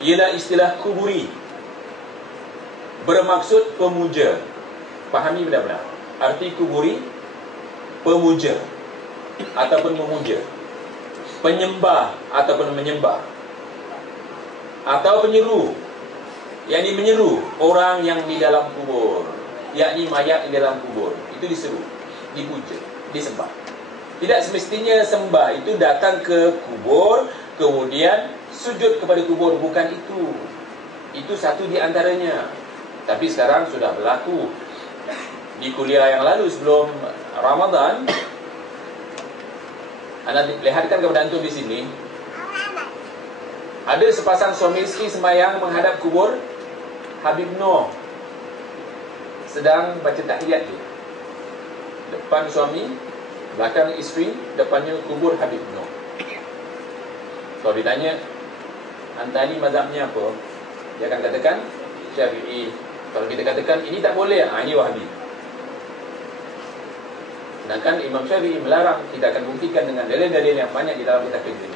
ialah istilah kuburi, bermaksud pemuja. Fahami benar-benar arti kuburi: pemuja ataupun memuja, penyembah ataupun menyembah, atau penyeru, yakni menyeru orang yang di dalam kubur, yakni mayat di dalam kubur. Itu diseru, dipuja, disembah. Tidak semestinya sembah itu datang ke kubur kemudian sujud kepada kubur, bukan itu. Itu satu di antaranya. Tapi sekarang sudah berlaku. Di kuliah yang lalu sebelum Ramadan, anda lihatkan kepada antum di sini, ada sepasang suami isteri sembahyang menghadap kubur Habib Noor, sedang baca tahiyat tu. Depan suami, belakang isteri, depannya kubur Habib Noor. Kalau ditanya, anda ni mazhabnya apa? Dia akan katakan Syafi'i. Kalau kita katakan ini tak boleh, ini Wahabi. Sedangkan Imam Syafi'i melarang. Kita akan buktikan dengan dalil-dalil yang banyak di dalam kitab ini.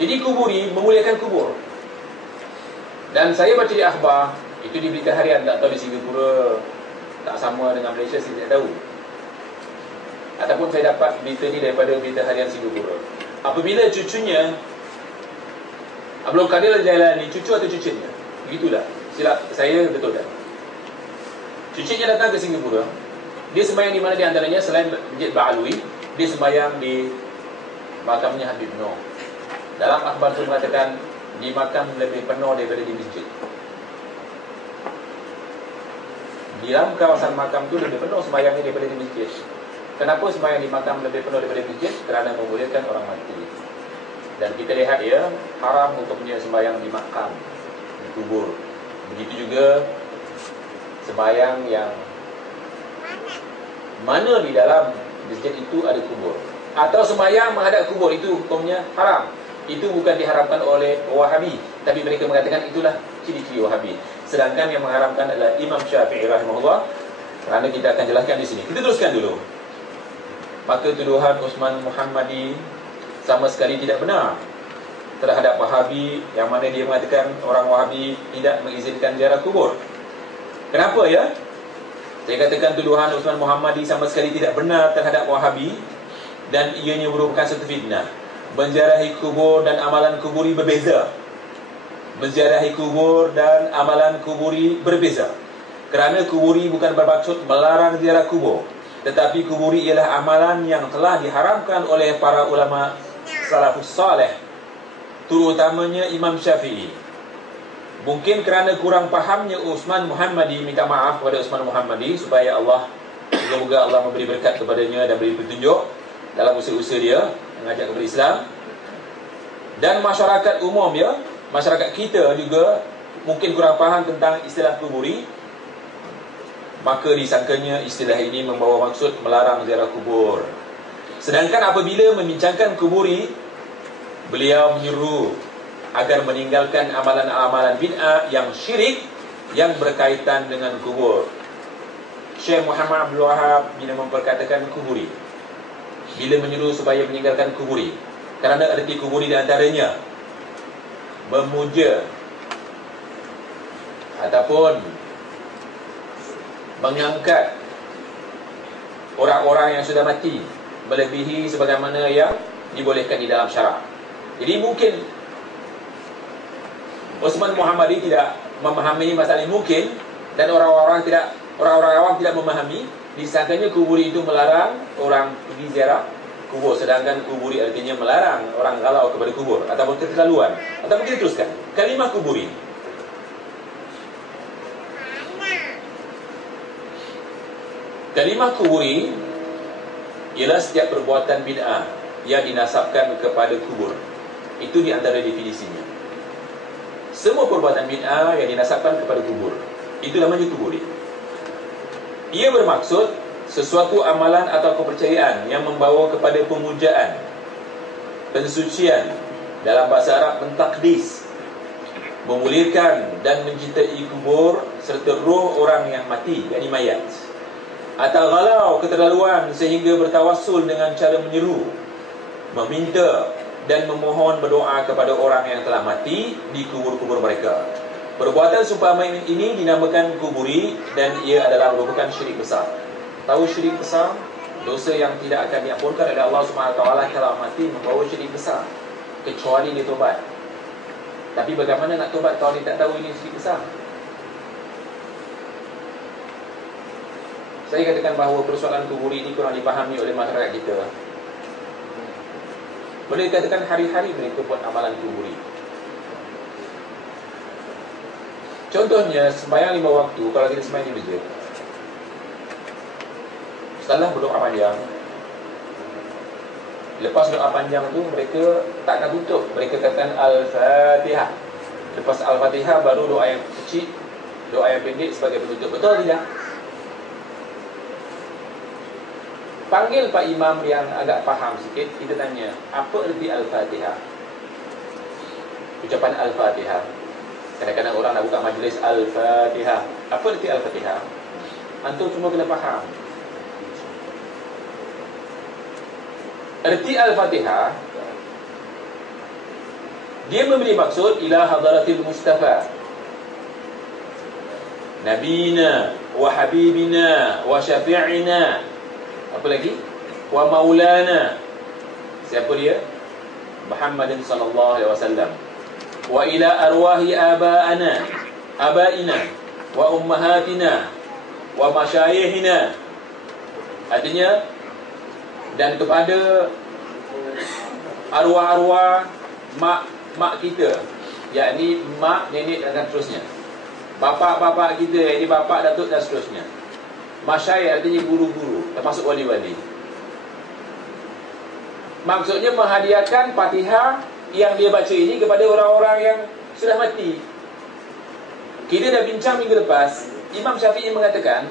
Jadi kuburi memuliakan kubur. Dan saya baca di akhbar, itu di berita harian, tak tahu di Singapura tak sama dengan Malaysia, saya tidak tahu. Ataupun saya dapat berita ni daripada berita harian Singapura. Apabila cucunya, belum kadal jalan ni, cucu atau cucunya, begitulah, silap saya betul tak? Cucunya datang ke Singapura. Dia sembahyang di mana di antaranya? Selain Masjid Ba'alwi, dia sembahyang di makamnya Habib Noor. Dalam akhbar pun mengatakan di makam lebih penuh daripada di masjid. Di dalam kawasan makam tu lebih penuh sembahyangnya daripada di masjid. Kenapa sembahyang di makam lebih penuh daripada di masjid? Kerana memuliakan orang mati. Dan kita lihat ya, haram untuknya sembahyang di makam, di kubur. Begitu juga sembahyang yang mana di dalam masjid itu ada kubur, atau sembahyang menghadap kubur, itu hukumnya haram. Itu bukan diharamkan oleh Wahabi, tapi mereka mengatakan itulah ciri-ciri Wahabi. Sedangkan yang mengharamkan adalah Imam Syafi'i rahimahullah. Kerana kita akan jelaskan di sini. Kita teruskan dulu. Maka tuduhan Usman Muhammadi sama sekali tidak benar terhadap Wahabi, yang mana dia mengatakan orang Wahabi tidak mengizinkan ziarah kubur. Kenapa ya? Saya katakan tuduhan Usman Muhammadi sama sekali tidak benar terhadap Wahabi, dan ianya merupakan satu fitnah. Menziarahi kubur dan amalan kuburi berbeza. Menziarahi kubur dan amalan kuburi berbeza. Kerana kuburi bukan bermaksud melarang ziarah kubur, tetapi kuburi ialah amalan yang telah diharamkan oleh para ulama salafus salih, terutamanya Imam Syafi'i. Mungkin kerana kurang fahamnya Usman Muhammadi, minta maaf kepada Usman Muhammadi, supaya Allah, semoga Allah memberi berkat kepadanya dan beri petunjuk dalam usaha-usaha dia mengajak kepada Islam. Dan masyarakat umum ya, masyarakat kita juga mungkin kurang faham tentang istilah kuburi, maka disangkanya istilah ini membawa maksud melarang ziarah kubur. Sedangkan apabila membincangkan kuburi, beliau menyeru agar meninggalkan amalan-amalan bid'ah yang syirik yang berkaitan dengan kubur. Syekh Muhammad Abdul Wahab bila memperkatakan kuburi, bila menyeru supaya meninggalkan kuburi, kerana arti kuburi di antaranya memuja ataupun mengangkat orang-orang yang sudah mati melebihi sebagaimana yang dibolehkan di dalam syarak. Jadi mungkin Usman Muhammadi tidak memahami masalah ini mungkin, dan orang-orang awam tidak memahami. Disangkanya kuburi itu melarang orang pergi ziarah kubur, sedangkan kuburi artinya melarang orang galau kepada kubur ataupun keterlaluan. Ataupun kita teruskan kalimah kuburi. Kalimah kuburi ialah setiap perbuatan bid'ah yang dinasabkan kepada kubur. Itu di antara definisinya. Semua perbuatan bid'ah yang dinasabkan kepada kubur, itu namanya kuburi. Ia bermaksud sesuatu amalan atau kepercayaan yang membawa kepada pemujaan, pensucian, dalam bahasa Arab mentakdis, memuliakan dan mencintai kubur serta roh orang yang mati, yakni mayat. Atau galau keterlaluan sehingga bertawassul dengan cara menyeru, meminta dan memohon berdoa kepada orang yang telah mati di kubur-kubur mereka. Perbuatan seumpama ini dinamakan kuburi dan ia adalah merupakan syirik besar. Tahu syirik besar? Dosa yang tidak akan diampunkan oleh Allah SWT kalau mati membawa syirik besar, kecuali dia tobat. Tapi bagaimana nak tobat kalau dia tak tahu ini syirik besar? Saya katakan bahawa persoalan kuburi ini kurang dipahami oleh masyarakat kita. Boleh dikatakan hari-hari mereka buat amalan kuburi. Contohnya, sembahyang 5 waktu, kalau kita sembahyang di masjid, setelah berdoa panjang, lepas doa panjang tu mereka tak nak tutup, mereka katakan Al-Fatihah. Lepas Al-Fatihah baru doa yang kecil, doa yang pendek sebagai penutup. Betul tidak? Panggil Pak Imam yang agak faham sikit, kita tanya, apa erti Al-Fatihah? Ucapan Al-Fatihah. Kadang-kadang orang nak buka majlis Al-Fatihah. Apa erti Al-Fatihah? Antum semua kena faham. Erti Al-Fatihah, dia memberi maksud ila hadaratil Mustafa, Nabina wa Habibina wa Syafi'ina. Apa lagi? Wa Maulana. Siapa dia? Muhammadin sallallahu alaihi wasallam. Wa ila arwahi abaina wa ummahatina wa masyayikhina. Artinya, dan kepada arwah-arwah mak kita, yakni mak, nenek dan seterusnya. Bapak-bapak kita, yakni bapak, datuk dan seterusnya. Masyayikh artinya guru-guru, termasuk wali-wali. Maksudnya menghadiahkan Fatihah yang dia baca ini kepada orang-orang yang sudah mati. Kita dah bincang minggu lepas, Imam Syafi'i mengatakan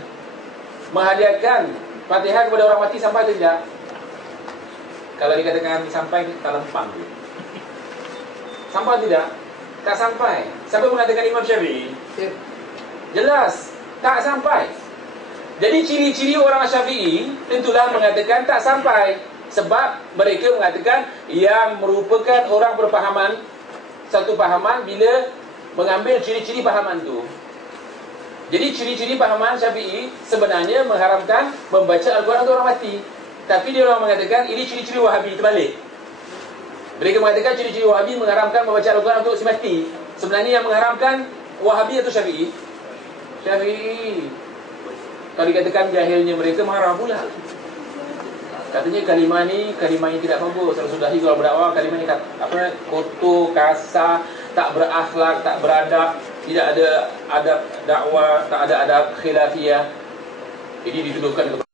menghadiahkan Fatihah kepada orang mati sampai atau tidak? Kalau dikatakan sampai, tak lempang dia. Sampai tidak? Tak sampai. Siapa mengatakan Imam Syafi'i? Jelas, tak sampai. Jadi ciri-ciri orang Syafi'i tentulah mengatakan tak sampai. Sebab mereka mengatakan yang merupakan orang berpahaman, satu pahaman bila mengambil ciri-ciri pahaman itu. Jadi ciri-ciri pahaman Syafi'i sebenarnya mengharamkan membaca Al-Quran untuk orang mati. Tapi dia orang mengatakan ini ciri-ciri Wahabi, terbalik. Mereka mengatakan ciri-ciri Wahabi mengharamkan membaca Al-Quran untuk si mati. Sebenarnya yang mengharamkan Wahabi atau Syafi'i? Syafi'i. Kalau dikatakan jahilnya mereka, marah pula. Katanya kalimah ni kalimah yang tidak bagus. Rasulullahi kalau berdakwah kalimah ni apa, kotor, kasar, tak berakhlak, tak beradab, tidak ada adab dakwah, tak ada adab khilafiyah. Jadi dituduhkan kepada